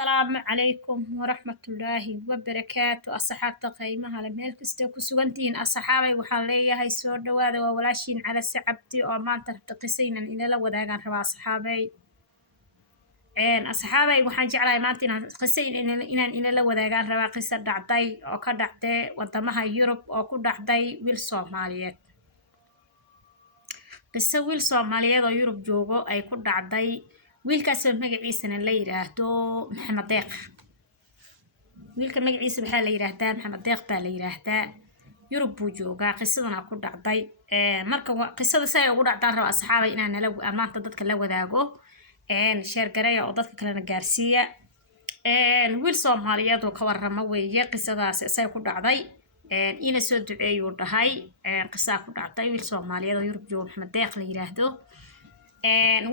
السلام عليكم ورحمة الله وبركاته. أصحاب قيمها لميل كستو كسوغنتين أصحابي وحان ليهي سو دوادا وولاشين على سعبتي أو مانتا تقسينا إلى لو وداغان ربا أصحابي أصحابي وحان جعلاي مانتين قسين إنان إلى لو وداغان ربا قصة دعداي أو كدعداي ودامها يوروب أو كدعداي ويل صوماليات قصة ويل صوماليات أو يوروب جوغو أي كدعداي wiilkaasoo magaciisana la yiraahdo maxamed deeq wiilka magaciisa waxa la yiraahdaa maxamed deeq baa la yiraahdaa yurub buu joogaa qisadana ku dhacday marka qisada say ugu dhacdaan raba asxaabay inaan nala maanta dadka la wadaago share gareeyo oo dadka kalena gaarsiiya wiil Soomaaliyeed oo ka warrama weeye qisadaas say ku dhacday ina soo duceeyo dhahay qisa ku dhacday wiil Soomaaliyeed oo yurub jooga maxamed deeq la yiraahdo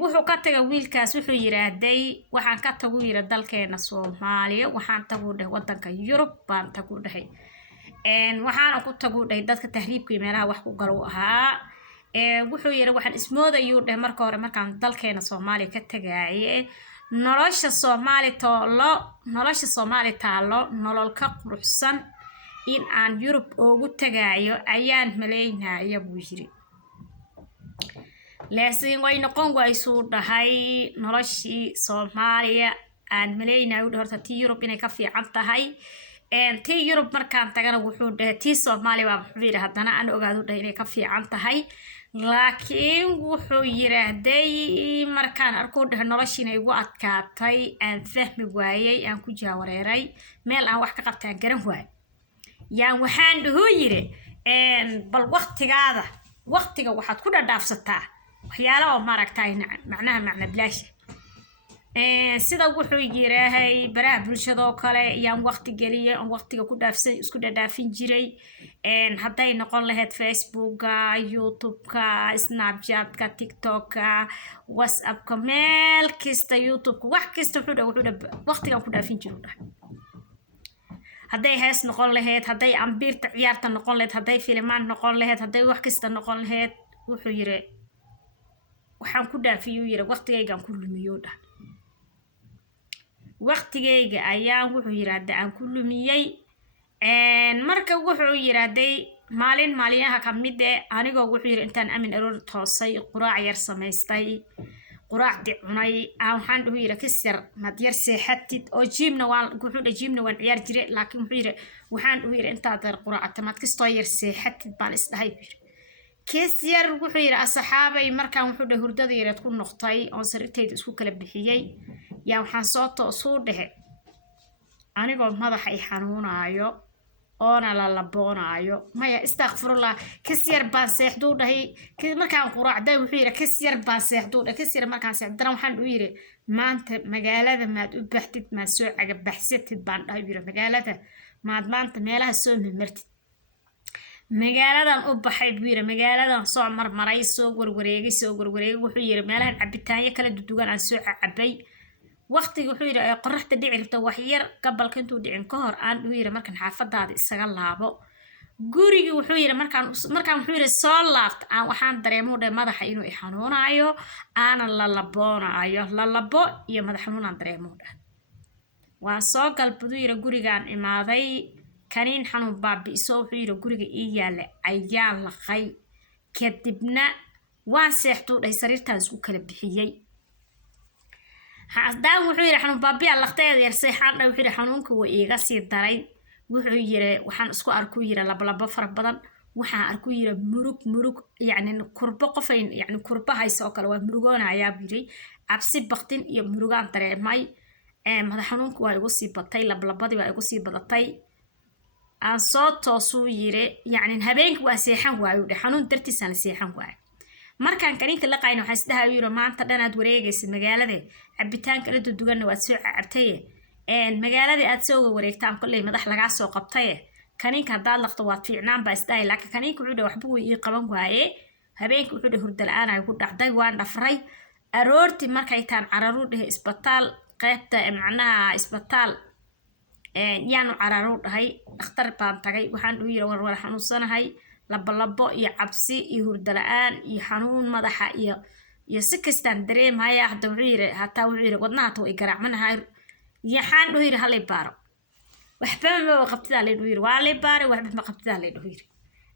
wuxuu ka tagay wiilkaas wuxuu yiraahday waxaan ka tagu yira dalkeena Soomaaliya waxaan tagu dhahay wadanka Yurub baan tagu dhahay waxaan ku tagu dhahay dadka tahriibka meelaha wax ku galo ahaa wuxuu yiri waxaan ismoodayuu dhahay marka hore markaan dalkeena Soomaaliya ka tagay nolosha Soomaali taalo nolol ka quruxsan in aan Yurub ugu tagayo ayaan maleeynaa buu yiri laakiin way noqon way soo dhahay noloshii Soomaaliya aan maleynaa u horta tii Yurub inay ka fiican tahay tii Yurub markaan tagana wuxuu dhahay tii Soomaaliya waa wuxuu yiri hadana aan ogaado dhahay inay ka fiican tahay laakiin wuxuu yiraahday markaan arko dhahay noloshii inay ugu adkaatay aan fahmi waayay aan ku jaawareeray meel aan wax ka qabtaan garan waay yaan waxaan dhaho yiri bal waqtiga waxaad ku dhadhaafsataa waxyaalo oo maaragtay macnaha macna bilaash sida wuxuu yiraahay baraha bulshada oo kale yaan waqti galiyay oo waqtiga ku dhaafsan isku dhadhaafin jiray haday noqon lahayd Facebook YouTube Snapchat TikTok WhatsApp meel kasta YouTube wax kasta wuxuu waqtiga ku dhaafin jiray haday hees noqon lahayd haday ambiirta ciyaarta noqon lahayd haday filmaan noqon lahayd haday wax kasta noqon lahayd wuxuu yiri waxaan ku dhaafiyay yiri waqtigaygan ku lumiyo waqtigayga ayaan wuxuu yiraahdaa aan ku lumiyay marka wuxuu yiraahday maalinaha kamid anigoo wuxuu yiri intaan amin aroor toosay quraac yar samaystay quraacdi cunay waxaan dhaho yiri kasir mad yar seexatid oo jimna waan ciyaar jiray laakiin wuxuu yiri waxaan dhaho yiri inta dar quraacta mad kastoo yar seexatid baan isdhahay كيسير وحير أصحابي مركان وحده هردة يرد كل نقطي أو سرتيد اسكو كلا بحيي يا وحن صوت أصور ده أنا قام هذا حي حنون عيو أنا لا لبون عيو ما يا استغفر الله كيسير بانسيح دو ده كذا مركان قراع ده وحير كيسير بانسيح دو ده كيسير مركان سيح درا وحن ويره ما أنت مجالات ما تبحثت ما سوء عجب بحثت بان ده ويره مجالات ما أنت مالها سوء من مرت magaaladan u baxay biir magaaladan soo marmaray soo gurgureegay wuxuu yiri meelahan cabitaanyo kala dudugan aan soo cabay waqtiga wuxuu yiri qorraxda dhici rabta wax yar qabalka intuu dhicin ka hor aan u yiri markan xaafadaada isaga laabo guriga wuxuu yiri markaan wuxuu yiri soo laaft aan waxaan dareemoo madaxa inuu i xanuunayo aan la labo iyo madax xanuun dareemoo waan soo galbadu yiri gurigaan imaaday كانين حنو بابي سو حيرو غوريغا ياله ayaa laqay kadibna waan seexdo ay sariirtaas ku kala bixiyay haasdaan wuxuu yiri xanu baabi laqteed yar seexan wuxuu yiri xanuunka waa iiga sii daray wuxuu yiri waxaan isku arku yiri laba far badan waxaan arku yiri murug yaani kurbo qofayn yaani kurba hayso kale waa murugoonaya biray absi baqtin iyo murugaan dareemay madax xanuunka waa igu sii batay labadii waa igu sii badatay aan soo toosuu yiri yaani habeenkii waa seexan waayo xanuun dartiisana seexan waayo markaan kaniinka la qayno waxa isdahay yiri maanta dhanaad wareegaysa magaalada cabitaan kala dudugan waad soo cabtay magaalada aad soo wareegtaan kulay madax laga soo qabtay kaniinka hadaad laqto waa fiicnaan baa isdahay laakiin kaniinka wuxuu waxba uu ii qaban waaye habeenkii wuxuu hurda la'aan ay ku dhacday waan dhafray aroortii markay taan cararu dhahay isbitaal qaybta macnaha isbitaal yaanu cararu dhahay dhakhtar baan tagay waxaan u yiri war xanuunsanahay labo iyo cabsi iyo hurda la'aan iyo xanuun madaxa iyo si kastaan dareemaya hadda wuxuu yiri hataa wuxuu yiri wadnaha too i garaacmanahay yaxaan dhuu yiri halay baaro waxba ma qabtidaa la dhuu yiri waa lay baaray waxba ma qabtidaa la dhuu yiri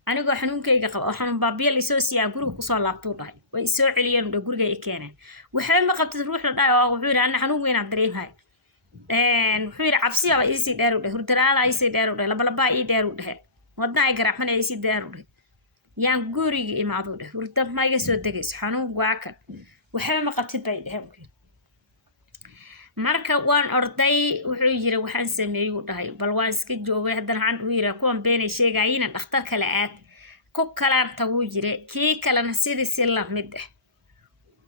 anigoo xanuunkayga qabo oo xanuun baabiye la soo siyaa guriga ku soo laabtuu dhahay way soo celiyeen guriga ay keeneen waxba ma qabtid ruux la dhahay oo wuxuu yiri ana xanuun weyn aan dareemahay wuxuu yiri cabsi waa isi dheer u dhahay hurdaraala isi dheer u dhahay laba ii dheer u dhahay wadna ay garaxman ay isi dheer u dhahay yaan guriga imaado dhahay hurda ma iga soo dagayso xanuun waa kan waxba ma qabtid bay dhahay marka waan orday wuxuu yiri waxaan sameeyay u dhahay bal waan iska joogay haddana waxaan u yiri kuwan beenay sheegayina dhakhtar kale aad ku kalaan tagu yiri kii kalena sidii la mid ah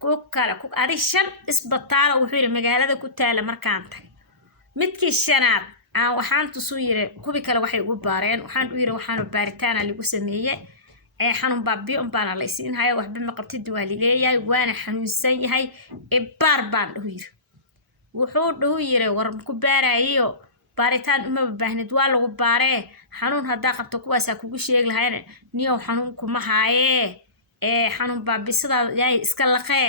ku kala ku ari shan isbitaal wuxuu yiri magaalada ku taala markaan tagay midkii shanaad aan waxaan tusuu yiri kubi kale waxay ugu baareen waxaan u yiri waxaan baaritaan lagu sameeyay xanuun baabiyo baan la isiin hayo waxba ma qabtid waa lileeyahay waana xanuunsan yahay baar baan u yiri wuxuu dhuu yiri war ku baarayo baaritaan uma baahnid waa lagu baaree xanuun hadaa qabto kuwaas kugu sheeg lahayn niyo xanuun kuma haaye xanuun baabisada yaay iska laqee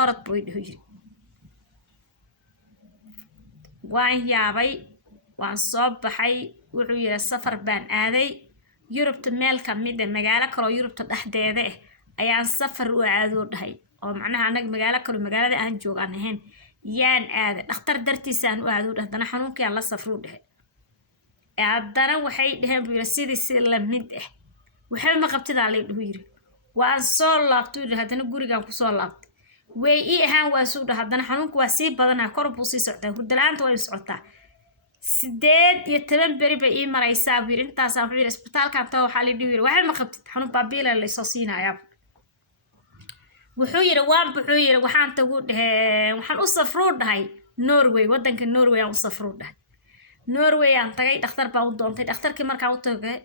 orod buu dhuu yiri waan yaabay waan soo baxay wuxuu yiri safar baan aaday Yurubta meel kamid ah magaalo kale oo Yurubta dhaxdeeda ah ayaan safar u aado dhahay oo macnaha anaga magaalo kale magaalada aan joogan ahayn yaan aaday dhakhtar dartiisa aan u aado dhahdana xanuunkii aan la safru dhahay haddana waxay dhaheen buu yiri sidii la mid ah waxba ma qabtidaa la dhuu yiri waan soo laabtay haddana gurigaan ku soo laabtay way ii ahaan waa soo dhahay haddana xanuunku waa sii badanaa kor buu sii socdaa hurdalaanta way socotaa 8 beri bay ii maraysaa buu yiri intaas aan wuxuu yiri isbitaalkan taa waxa la dhuu yiri waxba ma qabtid xanuun baabiila la soo siinayaa wuxuu yiri waan buxuu yiri waxaan tagu dhahay waxaan u safruu dhahay Norway wadanka Norway aan u safruu dhahay Norway aan tagay dhakhtar baan u doontay dhakhtarkii markaan u tagay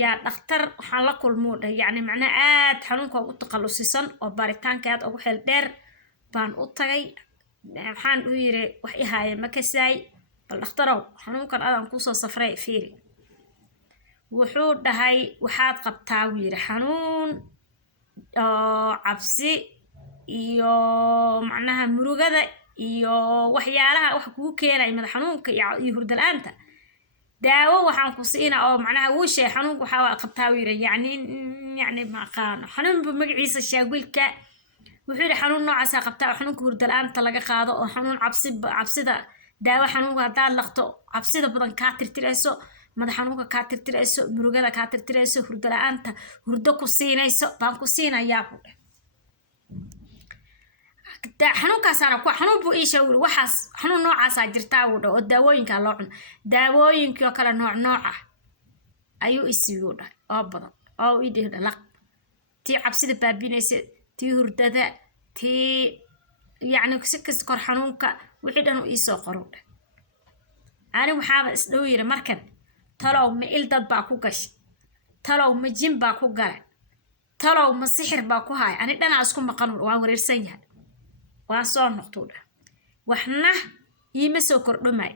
yaa dhakhtar waxaan la kulmoo dhahay yani macna aad xanuunka ugu taqalusisan oo baaritaanka aad ugu xeel dheer baan u tagay waxaan u yiri wax i haayay ma kasay bal dhakhtarow xanuunkan aan ku soo safray fiiri wuxuu dhahay waxaad qabtaa yiri xanuun cabsi iyo macnaha murugada iyo waxyaalaha wax kugu keenay madax xanuunka iyo hurdalaanta daawo waxaan ku siinaa oo macnaha uu shay xanuunku waxa qabtaa yiri yani ma qaan xanuun bu magaciisa shaagilka wuxuu yiri xanuun noocaas qabtaa xanuunka hurdalaanta laga qaado oo xanuun cabsida daawo xanuunka hadaa laqto cabsida badan ka tirtirayso madax xanuunka ka tirtirayso murugada ka tirtirayso hurdalaanta hurdo ku siinayso baan ku siinayaa xanuunkaas ana ku xanuun buu ii sheegay waxaas xanuun noocaas jirtaa oo daawooyinka loo cuno daawooyinka kala nooc ah ayuu isiiyo dhahay oo badan oo ii dhigay laq tii cabsida baabinaysa tii hurdada tii yani si kasta kor xanuunka wixii dhan uu ii soo qoro ani waxaaba isdhow yiri markan talow ma il dad baa ku gashay talow ma jin baa ku galay talow ma sixir baa ku haay ani dhana isku maqan waan wareersan yahay waan soo noqdo waxna iima soo kordhumay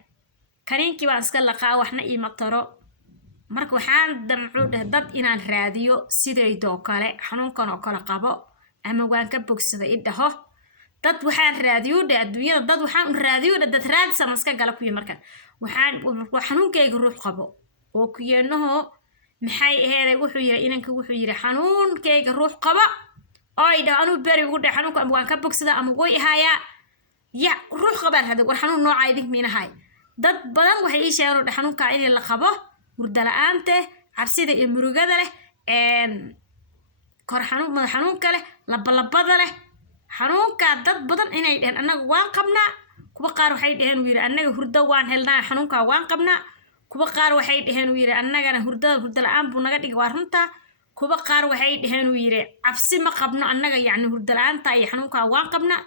kaniinki waan iska laqaa waxna iima taro marka waxaan damcu dad inaan raadiyo sideedoo kale xanuunkan oo kale qabo ama waan ka bogsaday idhaho dad waxaan raadiyo adduunyada dad waxaan raadiyo dad raadsan iska gala ku marka waxaan xanuunkayga ruux qabo oo ku yeenaho maxay aheeday wuxuu yiri inanka wuxuu yiri xanuunkayga ruux qabo oo ida anu bari ugu dhaxay xanuunka ama waan ka bogsada ama way ihaya ya ruux qabar hada war xanuun nooca idin miinahay dad badan waxay ii sheegeen xanuunka in la qabo hurdalaanta cabsida iyo murugada leh kor xanuun madax xanuunka leh labalabada leh xanuunka dad badan inay dhahan anaga waan qabnaa kuwa qaar waxay dhaheen wiir anaga hurdo waan helnaa xanuunka waan qabnaa kuwa qaar waxay dhaheen wiir anagana hurdo la'aan buu naga dhigay waa runta kuwa qaar waxay dhaheen wiir cabsi ma qabno anaga yani hurdo la'aanta iyo xanuunka waan qabnaa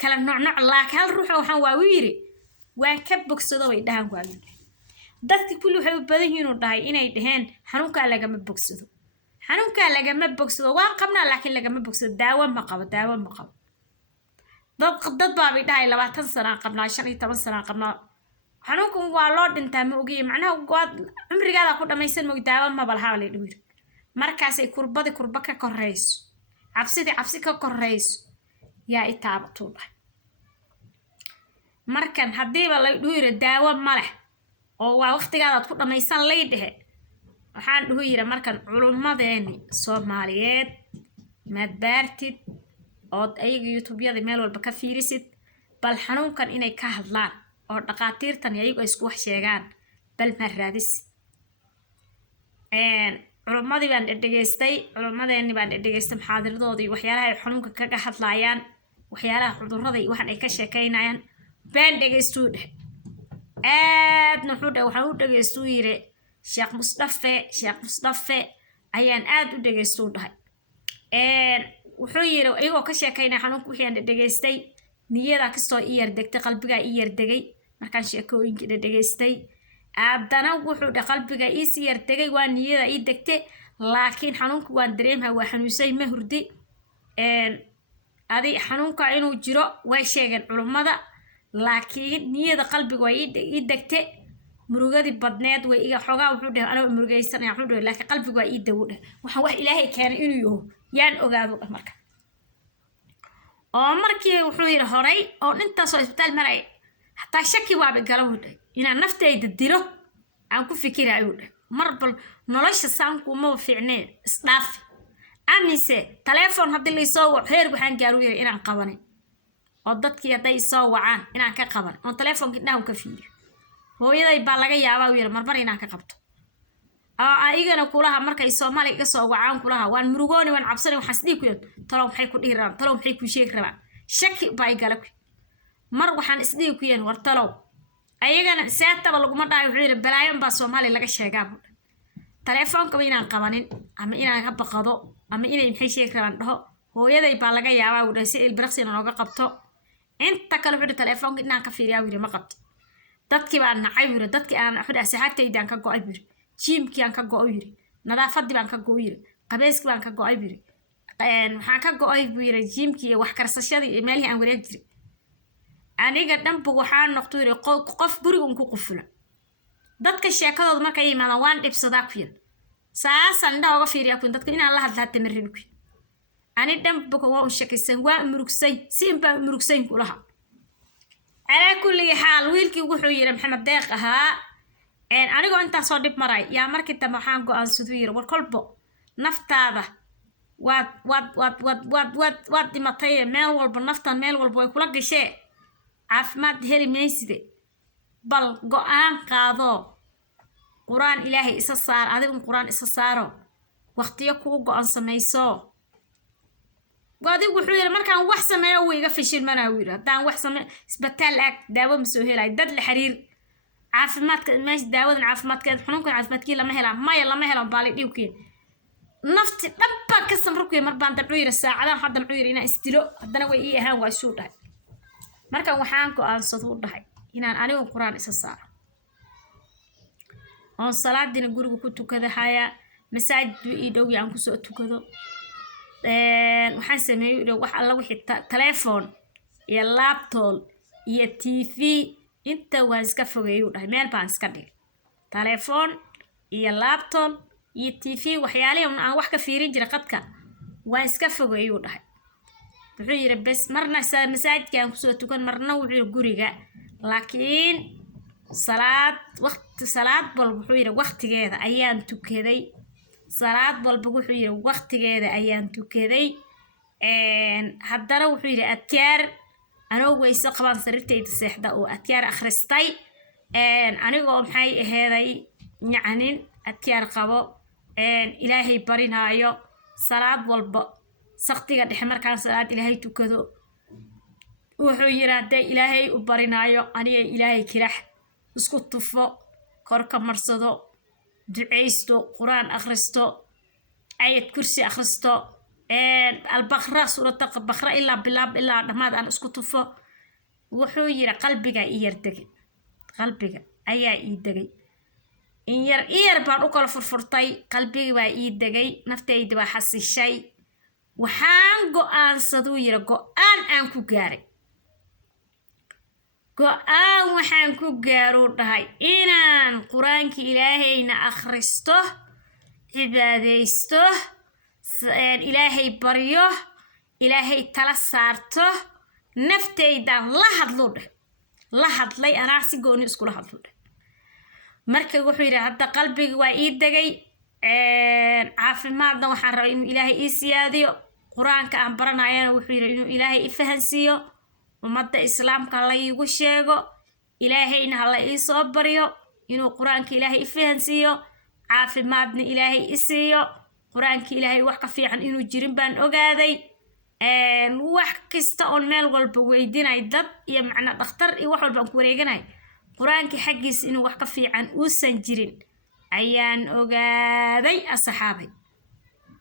kala nooc laakiin hal ruux waxaan waa wiiri waan ka bogsado way dhahan waa dadka kulli waxay u badan yihiin oo dhahay inay dhaheen xanuunka lagama bogsado waan qabnaa laakiin lagama bogsado daawo ma qabo dad baabay dhahay 20 sano qabnaa 15 sano qabnaa xanuunkan waa loo dhintaa ma ogiye macnaha waad cumrigaada ku dhamaysan ma daawo ma balha la dhawir markaas ay kurba ka koreyso cabsi ka koreyso yaa itaabto dhahay markan haddiiba la dhuhu yiri daawo ma leh oo waa waqtigaadaad ku dhamaysan lay dhehe waxaan dhuhu yiri markan culummadeeni Soomaaliyeed maad baartid ood ayaga YouTube-yada meel walba ka fiirisid bal xanuunkan inay ka hadlaan oo dhaqaatiirtan ayagu isku wax sheegaan bal ma raadis culummadii baan culummadeeni baan dhageystay muxaadaradoodii waxyaalaha ay xanuunka kaga hadlayaan waxyaalaha cudurrada waxan ay ka sheekaynayaan baan dhageystuu dheh aadna waxaan u dhageystuu yiri Sheekh Mustafa ayaan aad u dhageystuu dhahay wuxuu yiri ayagoo ka sheekaynaa xanuunka wixii aan dhageystay niyada kastoo i yar degtay qalbiga i yar degay markaan sheekooyinka dhageystay aadana wuxuu qalbiga i si yar degay waa niyada i degtay laakiin xanuunka waan dareemahay waa xanuunsay ma hurdi adi xanuunka inuu jiro way sheegeen culummada laakiin niyada qalbiga way i degtay murugadii badneed way iga xogaa wuxuu dhahay anoo murugaysanaya wuxuu dhahay laakiin qalbiga waa i dawo dhahay waxaan wax ilaahay keenay inuu yaho yaan ogaado marka oo markii wuxuu yiri horay oo intaas oo isbitaal maray hatta shaki waa galo dhahay inaan naftayda dilo aan ku fikiraayo dhahay marbal nolosha saanku ma fiicneen isdhaaf amise telefoon hadii la soo waco heer waxaan gaaru yiri inaan qabanay oo dadkii haday soo wacaan inaan ka qaban oo telefoonka dhaw ka fiiriyo hooyaday baa laga yaabaa yiri marmar inaan ka qabto ayagana kulaha markay Soomaali iga soo wacaan kulaha waan murugooni waan cabsani waxaan sidii ku yiri talo maxay ku dhiiraan talo maxay ku sheeg rabaan shaki bay galay mar waxaan isdii ku yeen war talo ayagana saataba lagu ma dhaay wuxuu yiri balaayan baa Soomaali laga sheegaa telefoonka inaan qabanin ama inaan ka baqado ama inay maxay sheeg rabaan dhaho hooyaday baa laga yaabaa uu dhahay si ilbiraqsina nooga qabto inta kale wuxuu telefoonka inaan ka fiiriyaa yiri ma qabto dadkii baan nacay yiri dadkii aan xudaa saxaabtaydan ka go'ay yiri jiimkii aan ka go'ay yiri nadaafadii baan ka go'ay yiri qabeeskii baan ka go'ay yiri waxaan ka go'ay yiri jiimkii wax karsashadii meelihii aan wareeg jiray aniga dhanbu waxaan noqday yiri qof guriga ku qufula dadka sheekadooda markay yimaadaan waan dhibsadaa ku yiri saasan dhawga fiiriyaa ku dadka inaan la hadlaa tamarrin ku ani dhanbu waa u shakaysan waa murugsay simba murugsay kulaha على كل حال ويلكي وحو يرى محمد ديق أنيقو أنت صادب مراي يا مركي تمحان قو أنسودوير والكلبو نفتاذا واد دي مطية ميل والبو نفتا ميل والبو يكولك شيء عافماد هيري ميسيدي بل قو قاضو قرآن إلهي إساسار عديكم قرآن إساسارو واختيكو قو أنسميسو وادي وحوير markaan wax sameeyo wiiga fishil manaawiir hadaan wax sameeyo isbitaal ag daawo ma soo helay dad la xiriir caafimaadka meesh daawadan caafimaadka xanuunka caafimaadkii lama helaan baali dhibkii nafti dhabba ka samruqay mar baan dabciir saacadan hadda muxuu yiri inaan isdilo hadana way ii ahaan waa soo dhahay markaan waxaan ku aansado dhahay inaan anigu quraan isa saaro oo salaadina guriga ku tukada haya masaajid ii dhow yaan ku soo tukado waxaan sameeyay wax alla wixii telefoon iyo laptop iyo TV inta waan iska fogeeyo dhahay meel baan iska dhigay telefoon iyo laptop iyo TV waxyaalaha aan wax ka fiirin jiray qadka waan iska fogeeyo dhahay wuxuu yiri bas marna masaajidkaan ku soo tukan marna wuxuu guriga laakiin salaad bal wuxuu yiri waqtigeeda ayaan tukaday salaad walba wuxuu yiri waqtigeeda ayaan tukaday haddana wuxuu yiri adkaar anoo weyse qabaan sariirtayda seexda oo adkaar akhristay anigoo maxay aheeday yacnin adkaar qabo ilaahay barinaayo salaad walba saqtiga dhexe markaan salaad ilaahay tukado wuxuu yiri hadday ilaahay u barinaayo aniga ilaahay kirax isku tufo korka marsado duceysto quraan akhristo ayad kursi akhristo البقرة سورة البقرة إلا بلاب إلا دماد أنا اسكتوا فوق وحو يرى قلبك يردقي قلبك أيا يدقي إن ير بارو كلا فرفرطي قلبك ويدقي نفتي دوا حس الشيء وحان قوان صدو يرى قوان أنكو قاري قوان وحان كو قارو رهاي إنان قرانك إلهينا أخرسته عباديسته إلهي بريوه إلهي تلا سارته نفتيدان لا هدلوده la hadlay anaa si gooni iskula hadlay marka wuxuu yiri hadda qalbiga waa ii dagay caafimaadna waxaan rabaa inuu ilaahay ii siyaadiyo quraanka aan baranayana wuxuu yiri inuu ilaahay i fahansiiyo ummadda islaamka la iigu sheego ilaahayna hala ii soo baryo inuu quraanka ilaahay i fahansiiyo caafimaadna ilaahay i siiyo quraanka ilaahay wax ka fiican inuu jirin baan ogaaday wax kasta oo meel walba weydinay dad iyo macna dhakhtar iyo wax walba ku wareeganay quraanka xaqiis inuu wax ka fiican uusan jirin ayaan ogaaday asxaabay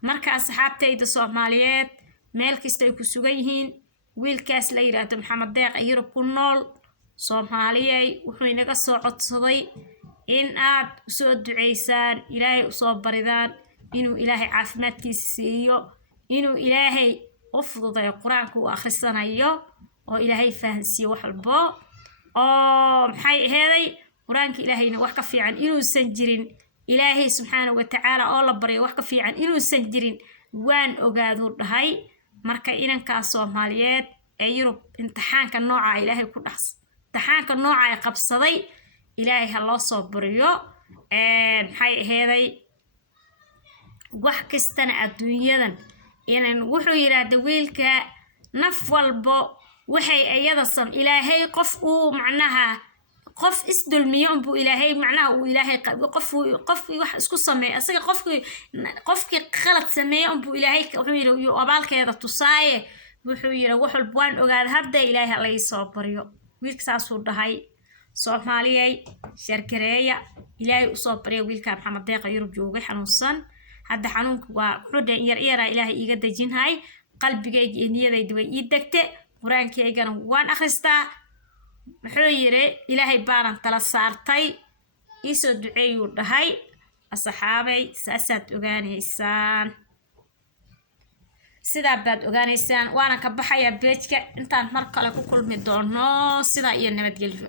marka asxaabtayda Soomaaliyeed meel kasta ay ku sugan yihiin wiilkaas la yiraahdo Maxamed Deeq Yurub ku nool Soomaaliyay wuxuu inaga soo codsaday in aad soo duceysaan ilaahay u soo baridaan inuu ilaahay caafimaadkiisa siiyo inuu ilaahay u fududeeyo quraanka uu akhrisanayo oo ilaahay fahansiiyo wax walba oo maxay ahaday quraanka ilaahayna wax ka fiican inuusan jirin ilaahay subxaanahu wa ta'aala oo la bariyo wax ka fiican inuusan jirin waan ogaado dhahay marka inanka Soomaaliyeed ee Yurub imtixaanka nooca ilaahay ku dhaxs imtixaanka nooca ay qabsaday ilaahay ha loo soo bariyo maxay ahaday wax kastana adduunyadan inaan wuxuu yiraahdo wiilka naf walbo waxay ayada sam ilaahay qof uu macnaha qof isdulmiyo buu ilaahay macnaha uu ilaahay qof wax isku sameeyo asaga qofkii qalad sameeyo buu ilaahay wuxuu yiri abaalkeeda tusaaye wuxuu yiri wax walba waan ogaad hadda ilaahay la ii soo bariyo wiilka saasuu dhahay Soomaaliyay sharkareeya ilaahay u soo bariyo wiilka Maxamed Deeq Yurub joogay xanuunsan hadda xanuunku waa xudeen yar ilaahay iga dajinhay qalbigayga iyo niyadayda way ii degtay quraankaygana waan akhristaa wuxuu yiri ilaahay baaran tala saartay ii soo duceeyo dhahay asxaabay saasaad ogaanaysaan sida baad ogaanaysaan waana ka baxaya beejka intaan mar kale ku kulmi doono sida iyo nabadgelyo